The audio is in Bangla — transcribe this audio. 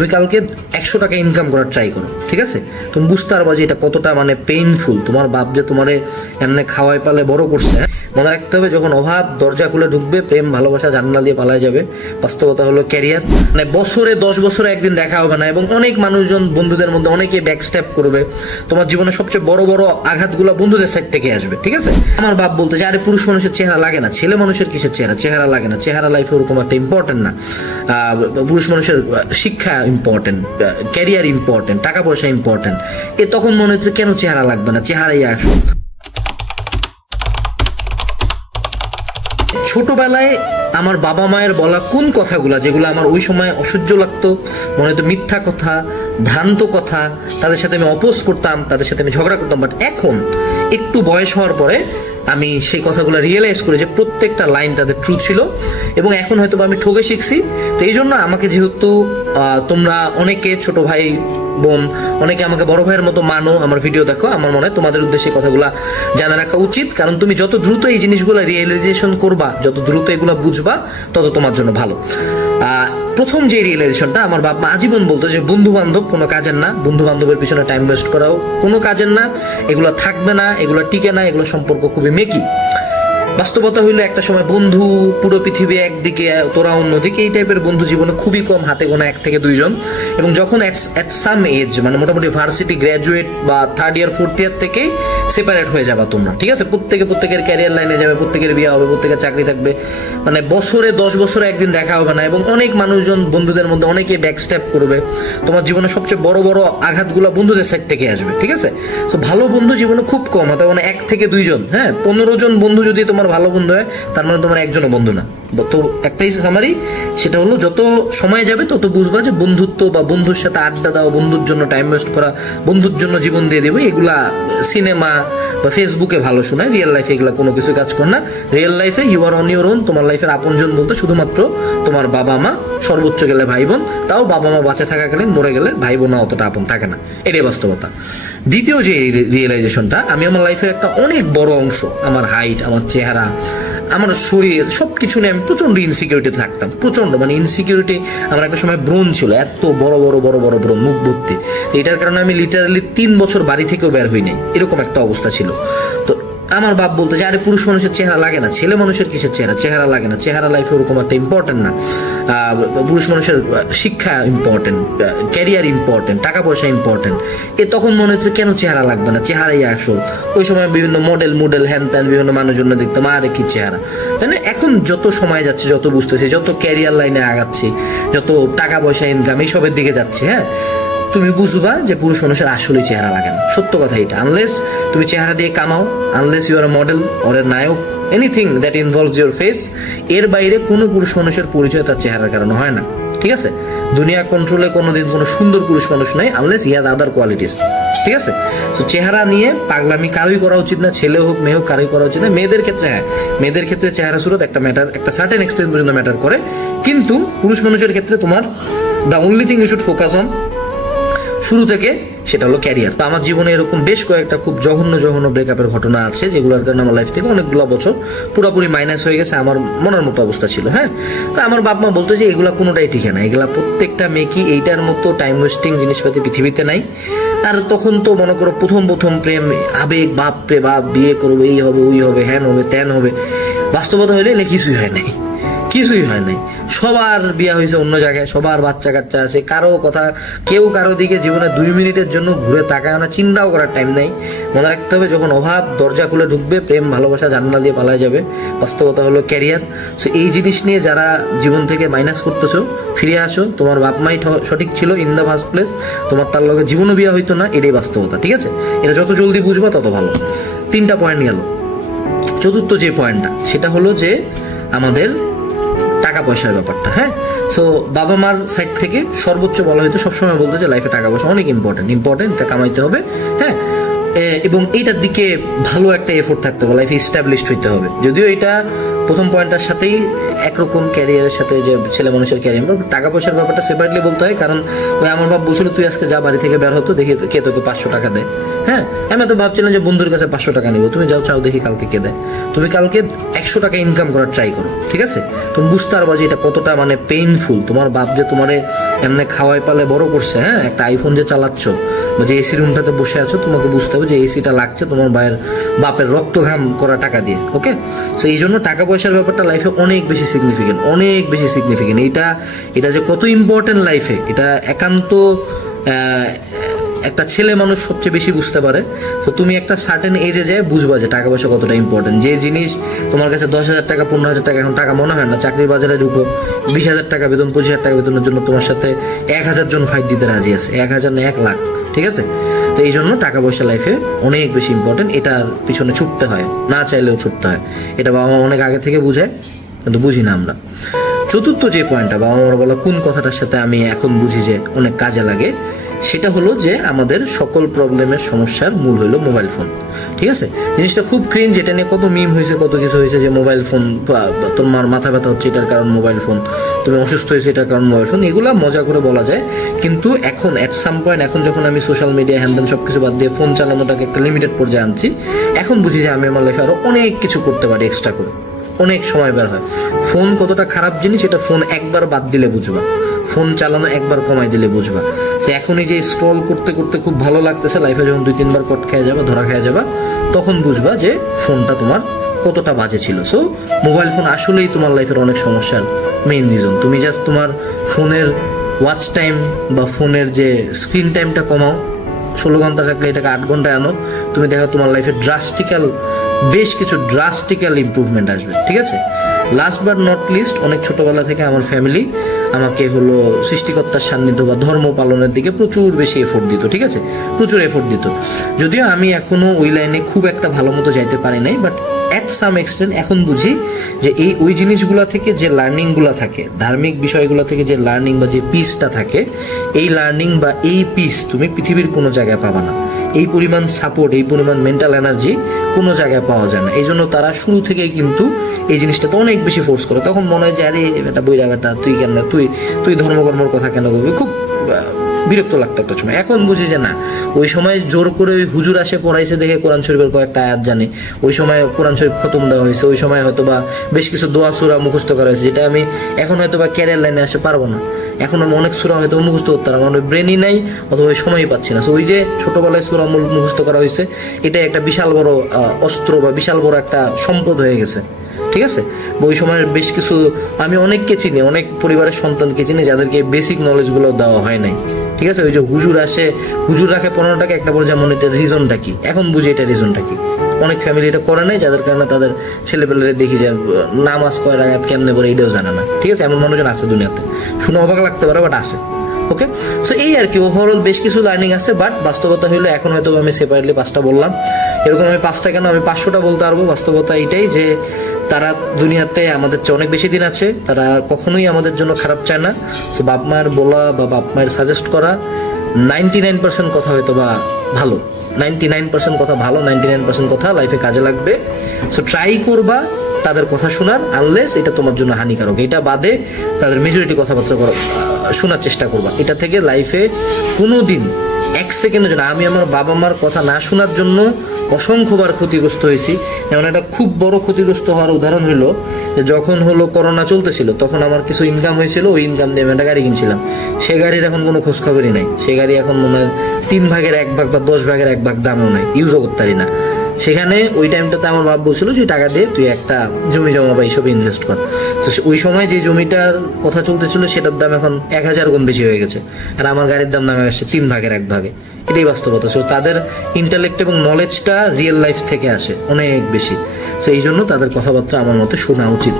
তুমি কালকে 100 টাকা ইনকাম করার ট্রাই করো, ঠিক আছে? তুমি বুঝতে পারবা যে এটা কতটা পেইনফুল। তোমার বাপ যে তোমারে এমনি খাওয়াই পালে বড় করছে, মনে রাখতে হবে যখন অভাব দরজা খুলে ঢুকবে, প্রেম ভালোবাসা জানলা দিয়ে পালায় যাবে। বাস্তবতা হলো ক্যারিয়ার। বছরে 10 বছরে একদিন দেখা হবে না, এবং অনেক মানুষজন বন্ধুদের মধ্যে অনেকে ব্যাকস্ট্যাপ করবে। তোমার জীবনে সবচেয়ে বড় বড় আঘাতগুলো বন্ধুদের সাইড থেকে আসবে, ঠিক আছে? আমার বাপ বলতে যে আরে পুরুষ মানুষের চেহারা লাগে না, ছেলে মানুষের কিসের চেহারা লাগে না। চেহারা লাইফে ওরকম একটা ইম্পর্টেন্ট না। পুরুষ মানুষের শিক্ষা ইম্পর্টেন্ট, ক্যারিয়ার ইম্পর্টেন্ট, টাকা পয়সা ইম্পর্টেন্ট। তখন মনে হচ্ছে কেন চেহারা লাগবে না, চেহারাই আসল। ছোটবেলায় আমার বাবা মায়ের বলা কোন কথাগুলা, যেগুলো আমার ওই সময় অসহ্য লাগতো, মনে হতো মিথ্যা কথা, ভ্রান্ত কথা, তাদের সাথে আমি অপোজ করতাম, তাদের সাথে আমি ঝগড়া করতাম। বাট এখন একটু বয়স হওয়ার পরে আমি সেই কথাগুলো রিয়েলাইজ করি যে প্রত্যেকটা লাইন তাদের ট্রু ছিল, এবং এখন হয়তো আমি ঠকে শিখছি। তো এই জন্য আমাকে যেহেতু তোমরা অনেকে ছোট ভাই বোন অনেকে আমাকে বড় ভাইয়ের মতো মানো, আমার ভিডিও দেখো, আমার মনে হয় তোমাদের উদ্দেশ্যে কথাগুলা জানা রাখা উচিত। কারণ তুমি যত দ্রুত এই জিনিসগুলো রিয়েলাইজেশন করবা, যত দ্রুত এগুলো বুঝবা, তত তোমার জন্য ভালো। প্রথম যে রিয়েলাইজেশনটা, আমার বাপ মা আজীবন বলতো যে বন্ধু বান্ধব কোনো কাজের না, বন্ধু বান্ধবের পিছনে টাইম ওয়েস্ট করাও কোনো কাজের না, এগুলো থাকবে না, এগুলো টিকে না, এগুলো সম্পর্ক খুবই মেকি। বাস্তবতা হইলে একটা সময় বন্ধু পুরো পৃথিবী একদিকে, তোরা অন্যদিকে, এই টাইপের বন্ধু জীবনে খুবই কম, হাতে গোনা 1 থেকে 2 জন। এবং যখন এট সাম এজ, মোটামুটি ভার্সিটি গ্র্যাজুয়েট বা 3rd ইয়ার 4th ইয়ার থেকেই সেপারেট হয়ে যাবা তোমরা, ঠিক আছে? প্রত্যেকের ক্যারিয়ার লাইনে যাবে, প্রত্যেকের বিয়ে হবে, প্রত্যেকের চাকরি থাকবে। বছরে 10 বছরে একদিন দেখা হবে না, এবং অনেক মানুষজন বন্ধুদের মধ্যে অনেকে ব্যাকস্ট্যাপ করবে। তোমার জীবনে সবচেয়ে বড় বড় আঘাতগুলো বন্ধুদের সাইড থেকে আসবে, ঠিক আছে? তো ভালো বন্ধু জীবনে খুব কম, অর্থাৎ 1 থেকে 2 জন। হ্যাঁ, 15 জন বন্ধু যদি তোমার ভালো বন্ধু হয়, তার মানে তোমার একজনও বন্ধু না। তো একটাই সামারি, সেটা হলো যত সময় যাবে তত বুঝবা যে বন্ধুত্ব বা বন্ধুর সাথে আড্ডা দাও, বন্ধুর জন্য টাইম ওয়েস্ট করা, বন্ধুর জন্য জীবন দিয়ে দেবে, এগুলা সিনেমা বা ফেসবুকে ভালো শোনায়। রিয়েল লাইফে এগুলা কোনো কিছু কাজ করে না। রিয়েল লাইফে you are on your own. তোমার লাইফের আপনজন বলতে শুধুমাত্র তোমার বাবা মা, সর্বোচ্চ গেলে ভাই বোন। তাও বাবা মা বাঁচা থাকাকালীন, মরে গেলে ভাই বোন অতটা আপন থাকে না। এটাই বাস্তবতা। দ্বিতীয় যে রিয়েলাইজেশনটা, আমি আমার লাইফের একটা অনেক বড় অংশ, আমার হাইট, আমার চেহারা, আমার শরীর, সবকিছু নিয়ে আমি প্রচন্ড ইনসিকিউরিটি থাকতাম। প্রচন্ড ইনসিকিউরিটি। আমার একটা সময় ব্রণ ছিল, এত বড় বড় বড় বড় ব্রণ, মুখ ভর্তি। এটার কারণে আমি লিটারালি 3 বছর বাড়ি থেকেও বের হই নাই, এরকম একটা অবস্থা ছিল। তো আমার বাপ বলতে যে আরে পুরুষ মানুষের চেহারা লাগে না, ছেলে মানুষের কিসের চেহারা লাগে না। চেহারা লাইফে ওরকম একটা ইম্পর্টেন্ট না। পুরুষ মানুষের শিক্ষা ইম্পর্টেন্ট, ক্যারিয়ার ইম্পর্টেন্ট, টাকা পয়সা ইম্পর্টেন্ট। তখন মনে হচ্ছে কেন চেহারা লাগবে না, চেহারাই আসল। ওই সময় বিভিন্ন মডেল হ্যান ত্যান বিভিন্ন মানুষজন দেখতাম, আরে কি চেহারা, তাই না? এখন যত সময় যাচ্ছে, যত বুঝতেছি, যত ক্যারিয়ার লাইনে আগাচ্ছি, যত টাকা পয়সা ইনকাম এইসবের দিকে যাচ্ছে, হ্যাঁ, তুমি বুঝবা যে পুরুষ মানুষের আসলে চেহারা লাগে না। সত্য কথা এটা। আনলেস তুমি চেহারা দিয়ে কামাও, unless you are model or এর নায়ক, anything that involves your face, এর বাইরে কোনো পুরুষ মানুষের পরিচয় তার চেহারার কারণে হয় না, ঠিক আছে? দুনিয়া কন্ট্রোলে কোনোদিন কোনো সুন্দর পুরুষ মানুষ নাই, unless he has other qualities, ঠিক আছে? তো চেহারা নিয়ে পাগলামি কারোই করা উচিত না, ছেলে হোক মেয়ে হোক, কারোই করা উচিত না। মেয়েদের ক্ষেত্রে হ্যাঁ, মেয়েদের ক্ষেত্রে চেহারা সুরত একটা ম্যাটার, একটা সার্টেন এক্সটেন্ট পর্যন্ত ম্যাটার করে। কিন্তু পুরুষ মানুষের ক্ষেত্রে তোমার the only thing you should focus on শুরু থেকে, সেটা হলো ক্যারিয়ার। তো আমার জীবনে এরকম বেশ কয়েকটা খুব জঘন্য ব্রেকআপের ঘটনা আছে, যেগুলোর কারণে আমার লাইফ থেকে অনেকগুলো বছর পুরোপুরি মাইনাস হয়ে গেছে। আমার মনের মতো অবস্থা ছিল। হ্যাঁ, তো আমার বাপ মা বলতো যে এগুলা কোনোটাই ঠিক না, এগুলা প্রত্যেকটা মেয়েকি এইটার মতো টাইম ওয়েস্টিং জিনিসপাতি পৃথিবীতে নাই। আর তখন তো মনে করো প্রথম প্রেম, আবেগ, বাপরে বাপ, বিয়ে করবো, এই হবে ওই হবে, হ্যান হবে ত্যান হবে। বাস্তবতা হইলে কিছুই হয় নাই, কিছুই হয় নাই। সবার বিয়ে হয়েছে অন্য জায়গায়, সবার বাচ্চা কাচ্চা আছে, কারো কথা, কেউ কারো দিকে জীবনে 2 মিনিটের জন্য ঘুরে তাকায় না, চিন্তাও করার টাইম নাই। মনে রাখতে হবে যখন অভাব দরজা খুলে ঢুকবে, প্রেম ভালোবাসা জানলা দিয়ে পালায় যাবে। বাস্তবতা হলো ক্যারিয়ার। সো এই জিনিস নিয়ে যারা জীবন থেকে মাইনাস করতেছো, ফিরে আসো। তোমার বাপ মাই সঠিক ছিল ইন দ্য ফার্স্ট প্লেস। তোমার তার লগে জীবনও বিয়ে হইতো না, এটাই বাস্তবতা, ঠিক আছে? এটা যত জলদি বুঝবা তত ভালো। 3টা পয়েন্ট গেল। চতুর্থ যে পয়েন্টটা, সেটা হলো যে আমাদের টাকা পয়সার ব্যাপারটা। হ্যাঁ, সো বাবা মার সাইড থেকে সর্বোচ্চ বলা হয়তো, সবসময় বলতো যে লাইফে টাকা পয়সা অনেক ইম্পর্টেন্ট, এটা কামাইতে হবে। হ্যাঁ, এবং এইটার দিকে ভালো একটা এফোর্ট থাকতে হবে, লাইফে এস্টাবলিশড হইতে হবে। যদিও এটা প্রথম পয়েন্টটার সাথেই একরকম, ক্যারিয়ারের সাথে, যে ছেলে মানুষের ক্যারিয়ার, টাকা পয়সার ব্যাপারটা সেপারেটলি বলতে হয়। কারণ ওই আমার বাপ বলছিল তুই আজকে যা বাড়ি থেকে বের হতো, দেখি কে তোকে 500 টাকা দেয়। হ্যাঁ, আমি তো ভাবছিলাম যে বন্ধুর কাছে 500 টাকা নিবো, তুমি যাও চাও দেখি কালকে কে দেয়। তুমি কালকে 100 টাকা ইনকাম করার ট্রাই করো, ঠিক আছে? তুমি বুঝতে পারবা যে এটা কতটা মানে পেইনফুল। তোমার বাপ যে তোমারে এমনি খাওয়াই পালে বড় করছে, হ্যাঁ, একটা আইফোন যে চালাচ্ছ বা যে এসি রুমটাতে বসে আছো, তোমাকে বুঝতে হবে যে এসিটা লাগছে তোমার বাপের রক্ত ঘাম করা টাকা দিয়ে। ওকে, সো এই জন্য টাকা পয়সার ব্যাপারটা লাইফে অনেক বেশি সিগনিফিকেন্ট, অনেক বেশি সিগনিফিকেন্ট। এটা যে কত ইম্পর্টেন্ট লাইফে, এটা একান্ত একটা ছেলে মানুষ সবচেয়ে বেশি বুঝতে পারে। তো তুমি একটা সার্টেন এজে যায় বুঝবা যে টাকা পয়সা কতটা ইম্পর্টেন্ট। যে জিনিস তোমার কাছে 10,000 টাকা 15,000 টাকা এখন টাকা মনে হয় না, চাকরির বাজারে ঢুকো, 20,000 টাকা বেতন 25,000 টাকা বেতনের জন্য তোমার সাথে 1,000 জন ফাইট দিতে রাজি আছে, 1,000 না 1 লাখ, ঠিক আছে? তো এই জন্য টাকা পয়সা লাইফে অনেক বেশি ইম্পর্টেন্ট, এটার পিছনে ছুটতে হয়, না চাইলেও ছুটতে হয়। এটা বাবা মা অনেক আগে থেকে বুঝায়, কিন্তু বুঝি না আমরা। চতুর্থ যে পয়েন্টটা বাবা মার বলা কোন কথাটার সাথে আমি এখন বুঝি যে অনেক কাজে লাগে, সেটা হলো যে আমাদের সকল প্রবলেমের সমস্যার মূল হলো মোবাইল ফোন, ঠিক আছে? জিনিসটা খুব ক্রিঞ্জ, এটা নিয়ে কত মিম হয়েছে, কত কিছু হয়েছে যে মোবাইল ফোন, তোমার মাথা ব্যথা হচ্ছে এটার কারণ মোবাইল ফোন, তুমি অসুস্থ হয়েছে এটার কারণ মোবাইল ফোন, এগুলা মজা করে বলা যায়। কিন্তু এখন অ্যাট সাম পয়েন্ট, এখন যখন আমি সোশ্যাল মিডিয়া হ্যান্ডেন সবকিছু বাদ দিয়ে ফোন চালানোটাকে একটা লিমিটেড পর্যায়ে আনছি, এখন বুঝি যে আমি আমার লাইফে আরো অনেক কিছু করতে পারি এক্সট্রা করে, অনেক সময় বের হয়। ফোন কতটা খারাপ জিনিস এটা ফোন একবার বাদ দিলে বুঝবা, ফোন চালানো একবার কমাই দিলে বুঝবা। সে এখনই যে স্ক্রল করতে করতে খুব ভালো লাগতেছে, লাইফে যখন 2-3 বার কট খেয়ে যাবা, ধরা খেয়ে যাবা, তখন বুঝবা যে ফোনটা তোমার কতটা বাজে ছিল। সো মোবাইল ফোন আসলেই তোমার লাইফের অনেক সমস্যার মেইন রিজন। তুমি জাস্ট তোমার ফোনের ওয়াচ টাইম বা ফোনের যে স্ক্রিন টাইমটা কমাও, 16 ঘন্টা থাকলে এটাকে 8 ঘন্টায় আনো, তুমি দেখো তোমার লাইফে বেশ কিছু ড্রাস্টিক্যাল ইমপ্রুভমেন্ট আসবে, ঠিক আছে? লাস্ট বাট নট লিস্ট, অনেক ছোটবেলা থেকে আমার ফ্যামিলি আমাকে হলো সৃষ্টিকর্তার সান্নিধ্য বা ধর্ম পালনের দিকে প্রচুর বেশি এফোর্ট দিত, ঠিক আছে? প্রচুর এফোর্ট দিত। যদিও আমি এখনো ওই লাইনে খুব একটা ভালো মতো যাইতে পারি নাই, বাট অ্যাট সাম এক্সটেন্ট এখন বুঝি যে ওই জিনিসগুলো থেকে যে লার্নিংগুলো থাকে, ধার্মিক বিষয়গুলো থেকে যে লার্নিং বা যে পিসটা থাকে, এই লার্নিং বা এই পিস তুমি পৃথিবীর কোনো জায়গায় পাবা না। এই পরিমাণ সাপোর্ট, এই পরিমাণ মেন্টাল এনার্জি কোনো জায়গায় পাওয়া যায় না। এই জন্য তারা শুরু থেকেই কিন্তু এই জিনিসটা তো অনেক বেশি ফোর্স করে। তখন মনে হয় যে আরে বেটা বইরা বেটা তুই কেন, তুই ধর্মকর্মর কথা কেন করবি, খুব বিরক্ত লাগতো একটা সময়। এখন বুঝি যে না, ওই সময় জোর করে ওই হুজুর আসে পড়াইছে দেখে কোরআন শরীফের কয়েকটা আয়াত জানে, ওই সময় কোরআন শরীফ খতম দেওয়া হয়েছে, ওই সময় হয়তো বা বেশ কিছু দোয়া সূরা মুখস্থ করা হয়েছে, যেটা আমি এখন হয়তো বা ক্যারিয়ার লাইনে আসে পারবো না। এখন আমি অনেক সূরা হয়তো মুখস্থ করতে পারবো, আমার ব্রেনই নাই অথবা সময়ই পাচ্ছি না। ওই যে ছোটবেলায় সূরা মুখস্থ করা হয়েছে, এটা একটা বিশাল বড় অস্ত্র বা বিশাল বড় একটা সম্পদ হয়ে গেছে, ঠিক আছে? ওই সময়ের বেশ কিছু, আমি অনেককে চিনি, অনেক পরিবারের সন্তানকে চিনি যাদেরকে বেসিক নলেজগুলো দেওয়া হয় নাই, ঠিক আছে? ওই যে হুজুর আসে, হুজুর রাখে 15 টাকা, একটা পরে যেমন এটা রিজনটা কি, এখন বুঝি এটা রিজনটা কি। অনেক ফ্যামিলি এটা করে নাই, যাদের কারণে তাদের ছেলেপেলেরা দেখি যে নামাজ কয় রাকাত কেমনে পড়ে এটাও জানে না, ঠিক আছে? এমন মানুষজন আছে দুনিয়াতে, শুনে অবাক লাগতে পারে, বাট আছে। ওকে, সো এই আর কি, ওভারঅল বেশ কিছু লার্নিং আছে, বাট বাস্তবতা হইলো এখন হয়তো আমি সেপারেটলি 5টা বললাম, এরকম আমি 5টা কেন, আমি 500টা বলতে পারবো। বাস্তবতা এটাই যে তারা দুনিয়াতে আমাদের চেয়ে অনেক বেশি দিন আছে, তারা কখনোই আমাদের জন্য খারাপ চায় না। সো বাপ মায়ের বলা বা বাপ মায়ের সাজেস্ট করা 99% কথা হয়তো বা ভালো, 99% কথা ভালো, 99% কথা লাইফে কাজে লাগবে। সো ট্রাই করবা তাদের কথা শোনার, আনলেস এটা তোমার জন্য হানিকারক। এটা বাদে তাদের মেজরিটি কথাবার্তা শোনার চেষ্টা করবা। এটা থেকে লাইফে কোনো দিন 1 সেকেন্ডের জন্য, আমি আমার বাবা মার কথা না শোনার জন্য অসংখ্যবার ক্ষতিগ্রস্ত হয়েছি। যেমন একটা খুব বড় ক্ষতিগ্রস্ত হওয়ার উদাহরণ হলো যে যখন হলো করোনা চলতেছিল, তখন আমার কিছু ইনকাম হয়েছিল, ওই ইনকাম দিয়ে আমি একটা গাড়ি কিনছিলাম। সে গাড়ির এখন কোনো খোঁজ খবরই নাই। সে গাড়ি এখন মনে হয় 3 ভাগের 1 ভাগ বা 10 ভাগের 1 ভাগ দামও নাই, ইউজও করতে পারি না। সেখানে ওই টাইমটাতে আমার বাপ বলছিল যে টাকা দিয়ে তুই একটা জমি জমা বা এইসব ইনভেস্ট কর। তো ওই সময় যে জমিটার কথা চলতেছিল সেটার দাম এখন 1000 গুণ বেশি হয়ে গেছে, আর আমার গাড়ির দাম নামে আসছে 3 ভাগের 1 ভাগে। এটাই বাস্তবতা। সো তাদের ইন্টালেক্ট এবং নলেজটা রিয়েল লাইফ থেকে আসে অনেক বেশি। সো এই জন্য তাদের কথাবার্তা আমার মতে শোনা উচিত।